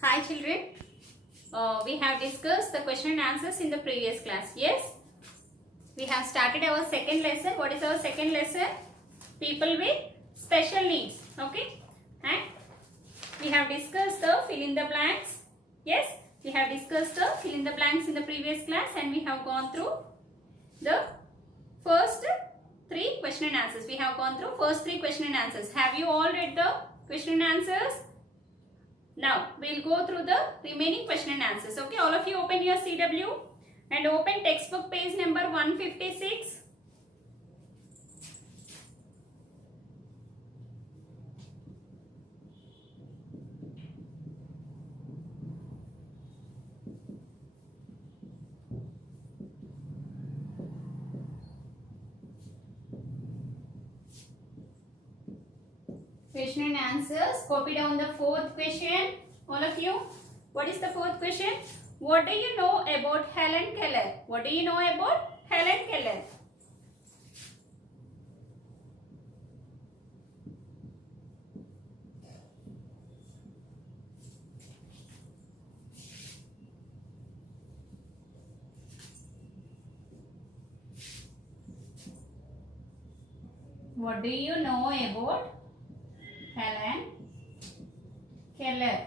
Hi children, we have discussed the question and answers in the previous class. Yes, we have started our second lesson. What is our second lesson? People with special needs. Okay, and we have discussed the fill in the blanks. Yes, we have discussed the fill in the blanks in the previous class, and we have gone through the first three question and answers. We have gone through first three question and answers. Have you all read the question and answers? Now, we'll go through the remaining question and answers. Okay, all of you open your CW and open textbook page number 156. Question and answers. Copy down the fourth question. All of you. What is the fourth question? What do you know about Helen Keller? What do you know about Helen Keller? What do you know about Helen Keller?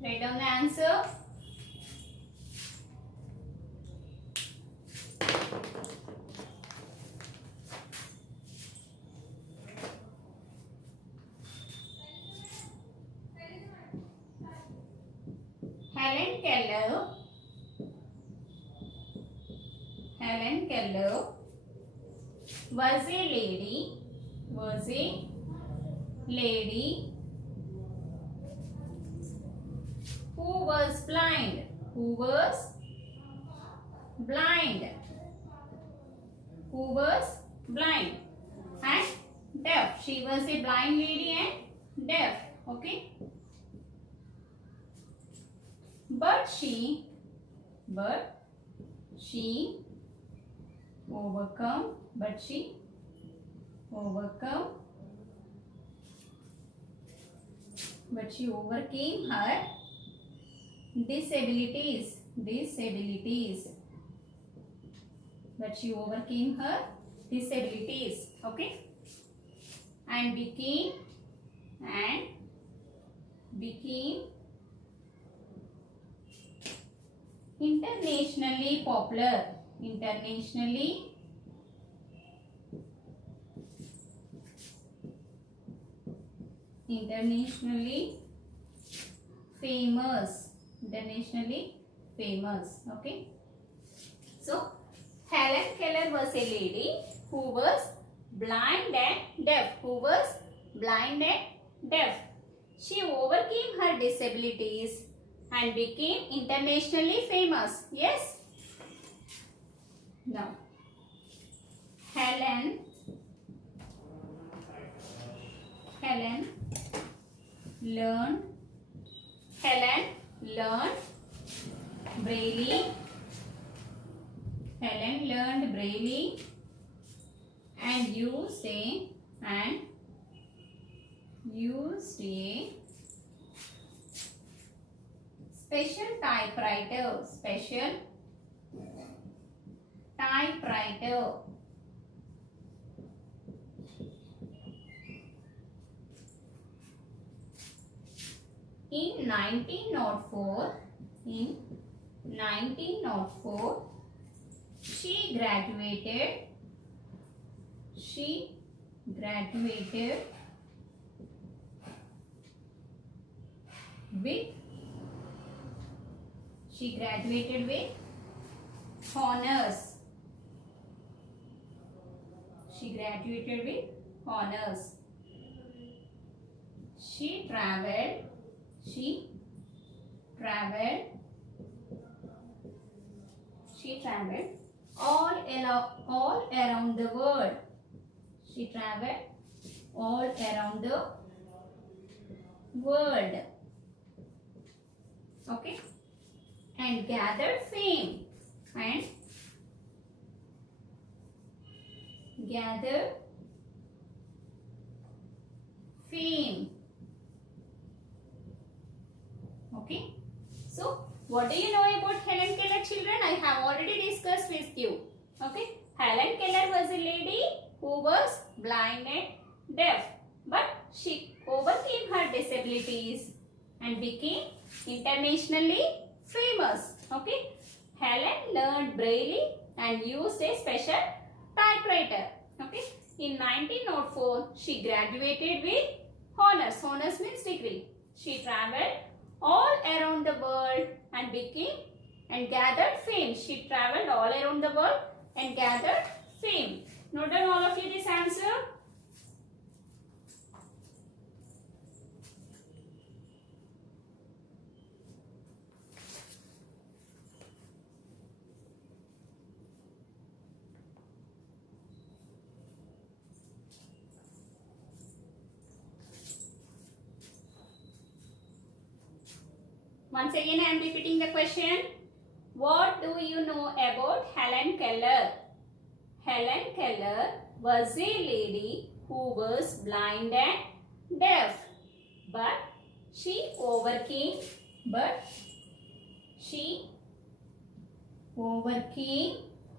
Write down the answer. Helen Keller was a lady who was blind and deaf. She was a blind lady and deaf. Okay, but she overcome overcame her disabilities. Okay, and became internationally popular. Internationally famous. Okay, so Helen Keller was a lady who was blind and deaf. She overcame her disabilities and became internationally famous. Yes. Now, Helen learned Braille. And used a special typewriter. In 1904, she graduated with honors. She traveled all around the world. Okay, and gathered fame fame. Okay. So, what do you know about Helen Keller, children? I have already discussed with you. Okay. Helen Keller was a lady who was blind and deaf, but she overcame her disabilities and became internationally famous. Okay. Helen learned Braille and used a special typewriter. Okay. In 1904, she graduated with honors. Honors means degree. She traveled all around the world and gathered fame. She traveled all around the world and gathered fame. Note down all of you this answer. Once again, I am repeating the question. What do you know about Helen Keller? Helen Keller was a lady who was blind and deaf, but she overcame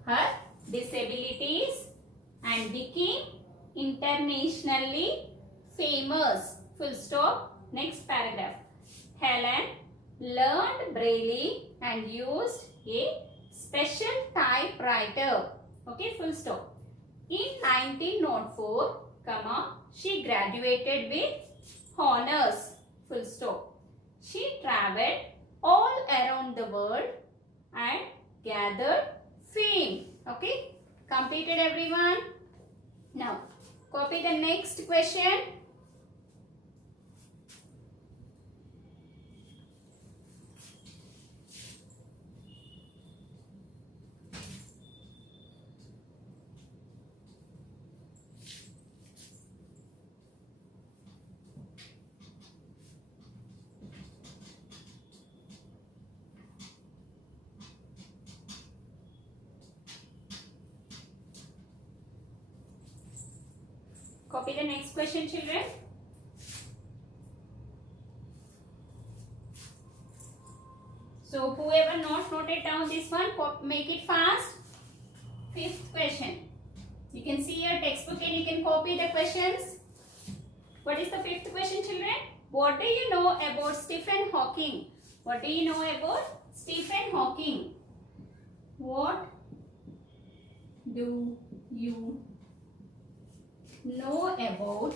her disabilities and became internationally famous. Full stop. Next paragraph. Helen learned Braille and used a special typewriter. Okay, full stop. In 1904, she graduated with honors. Full stop. She traveled all around the world and gathered fame. Okay, completed everyone. Now, copy the next question. Copy the next question, children. So, whoever not noted down this one, make it fast. Fifth question. You can see your textbook and you can copy the questions. What is the fifth question, children? What do you know about Stephen Hawking? What do you know about Stephen Hawking? What do you know about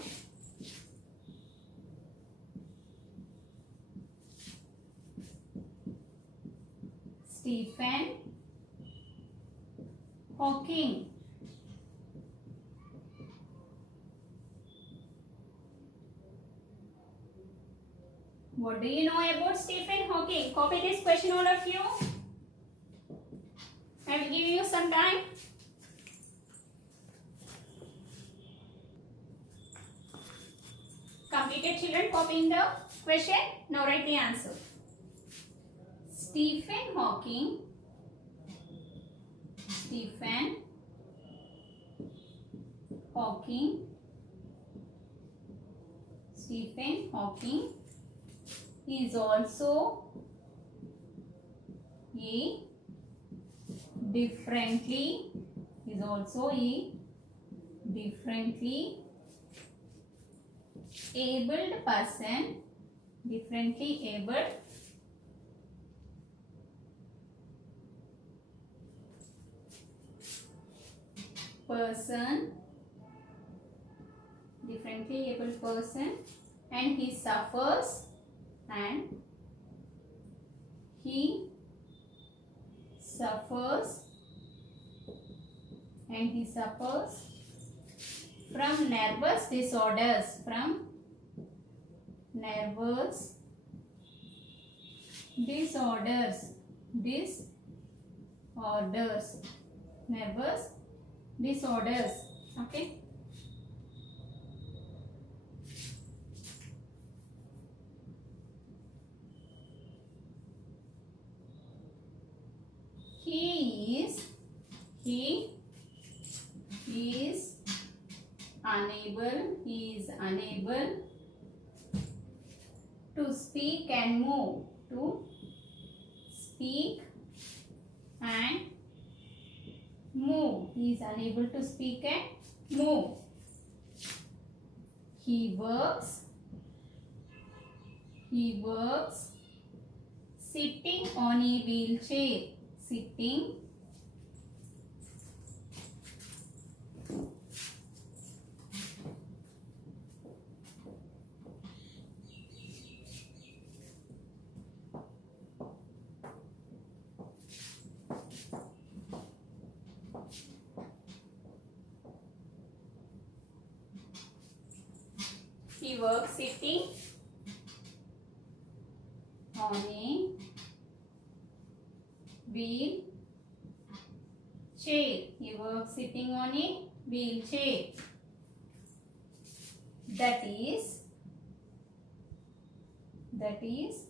Stephen Hawking? What do you know about Stephen Hawking? Copy this question, all of you. I will give you some time. Completed, children, copying the question. Now write the answer. Stephen Hawking is also a differently abled person, and he suffers from nervous disorders, nervous disorders. Okay. He is unable to speak and move. To speak and move. He is unable to speak and move. He works sitting on a wheelchair. Sitting He works sitting on a wheelchair. He works sitting on a wheelchair. That is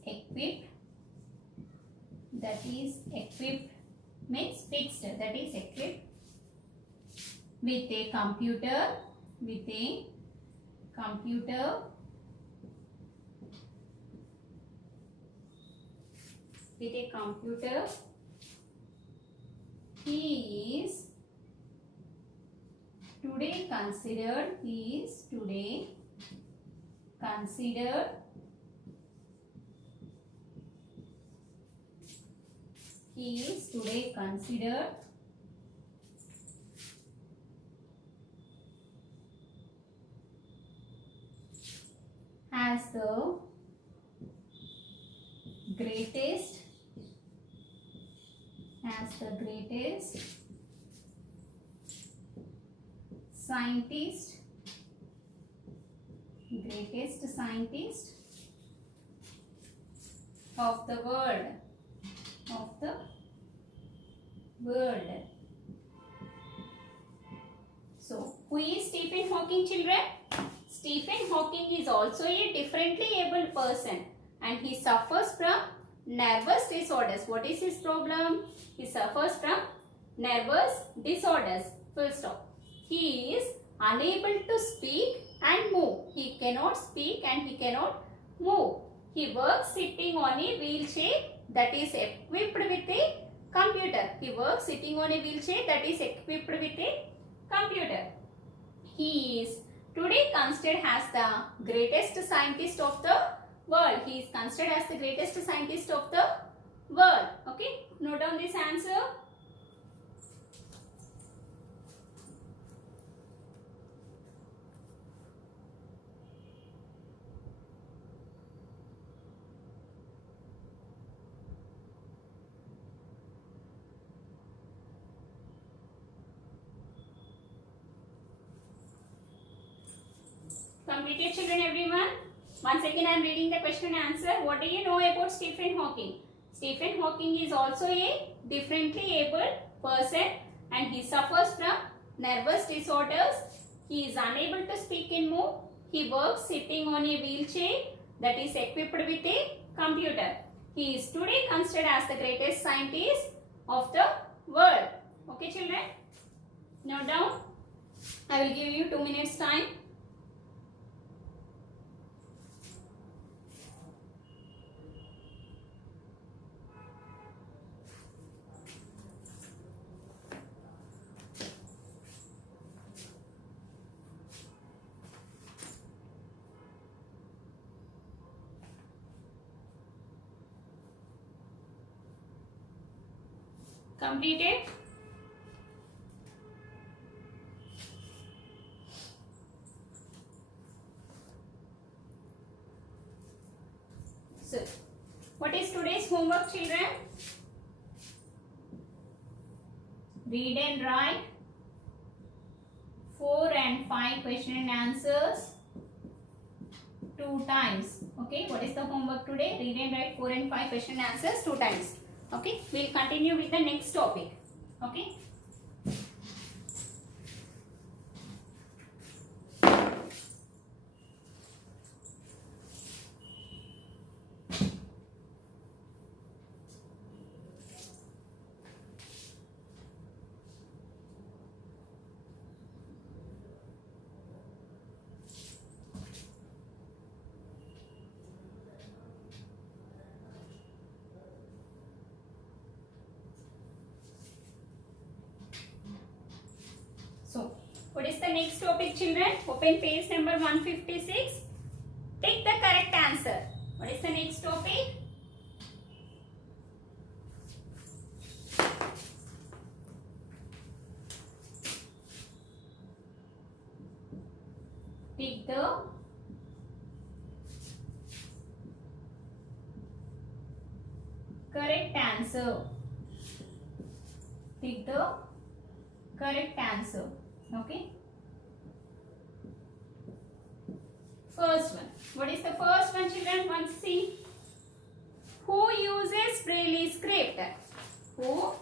equipped. That is equipped means fixed. That is equipped with a computer. With a computer. With a computer. He is today considered. He is today considered as the greatest scientist of the world. So, who is Stephen Hawking, children? Stephen Hawking is also a differently abled person and he suffers from nervous disorders. What is his problem? He suffers from nervous disorders. Full stop. He is unable to speak and move. He cannot speak and he cannot move. He works sitting on a wheelchair that is equipped with a computer. He works sitting on a wheelchair that is equipped with a computer. He is today considered as the greatest scientist of the world. He is considered as the greatest scientist of the world. Okay, note down this answer. Completed, children, everyone? Once again, I am reading the question and answer. What do you know about Stephen Hawking? Stephen Hawking is also a differently abled person and he suffers from nervous disorders. He is unable to speak and move. He works sitting on a wheelchair that is equipped with a computer. He is today considered as the greatest scientist of the world. Okay, children? Note down. I will give you 2 minutes time. Completed? So, what is today's homework, children? Read and write 4 and 5 question and answers 2 times. Okay, what is the homework today? Read and write 4 and 5 question and answers 2 times. Okay, we'll continue with the next topic. Okay. What is the next topic, children? Open page number 156. Take the correct answer. What is the next topic? Pick the correct answer. Pick the correct answer. Okay. First one. What is the first one, children? Once see. Who uses Braille script? Who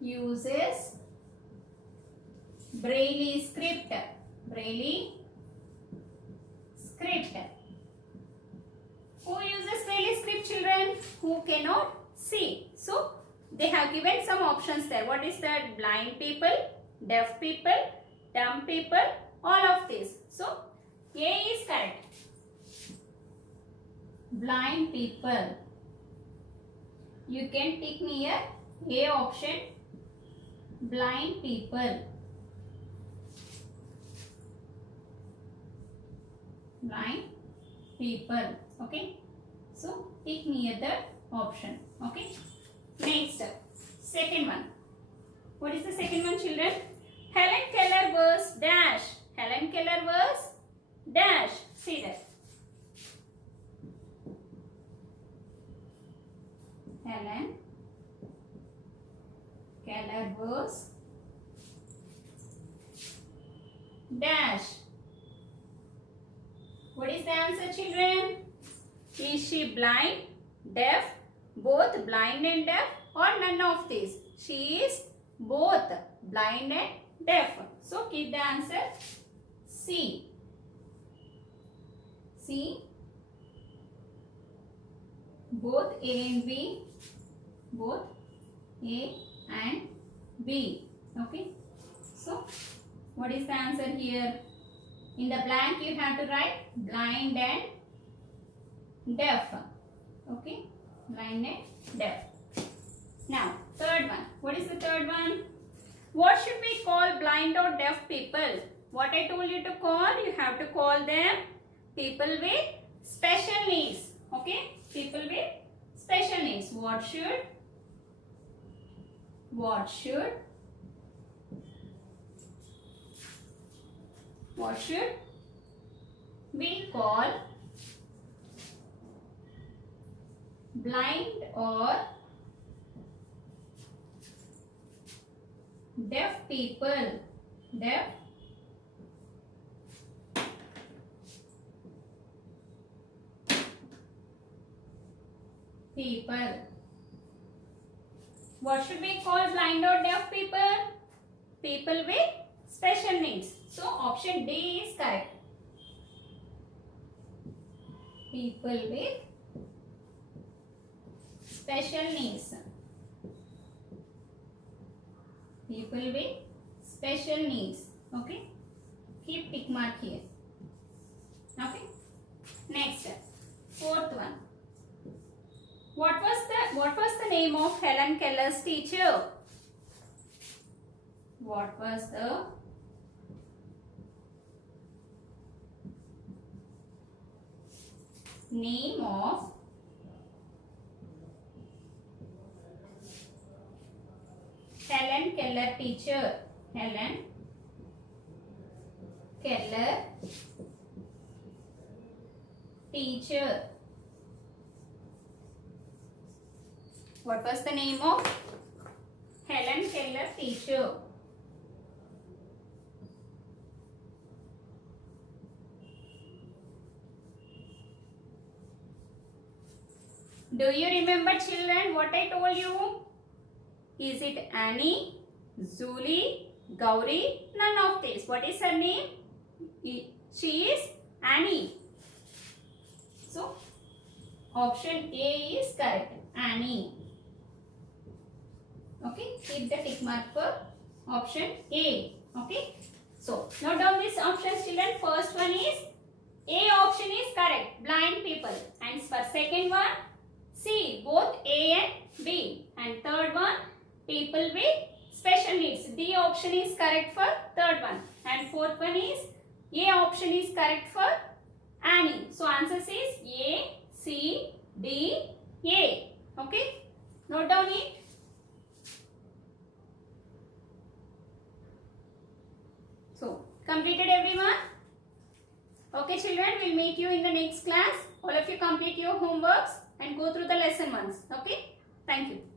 uses Braille script? Braille script. Who uses Braille script, children? Who cannot see. So, they have given some options there. What is that? Blind people, deaf people, dumb people, all of these. So, A is correct. Blind people. You can tick near A option. Blind people. Blind people. Okay. So, tick near the option. Okay. Next, second one. What is the second one, children? Helen Keller was dash. Helen Keller was dash. See that. Helen Keller was dash. What is the answer, children? Is she blind, deaf, both blind and deaf, or none of these? She is both blind and deaf. So keep the answer C. C. Both A and B. Both A and B. Okay. So what is the answer here? In the blank you have to write blind and deaf. Okay. Blind and deaf. Now, third one. What is the third one? What should we call blind or deaf people? What I told you to call, you have to call them people with special needs. Okay? People with special needs. What should we call blind or deaf people? Deaf people. What should we call blind or deaf people? People with special needs. So option D is correct. People with special needs. People with special needs. Okay. Keep tick mark here. Okay. Next, fourth one. What was the name of Helen Keller's teacher? What was the name of Helen Keller teacher? Helen Keller teacher. What was the name of Helen Keller teacher? Do you remember, children, what I told you? Is it Annie, Julie, Gauri? None of this. What is her name? She is Annie. So, option A is correct. Annie. Okay. Keep the tick mark for option A. Okay. So, note down these options, children. First one is A option is correct. Blind people. And for second one, C. Both A and B. And third one, people with special needs. D option is correct for third one, and fourth one is A option is correct for Annie. So answer is A, C, D, A. Okay, note down it. So completed everyone? Okay children, we'll meet you in the next class. All of you complete your homeworks and go through the lesson once. Okay, thank you.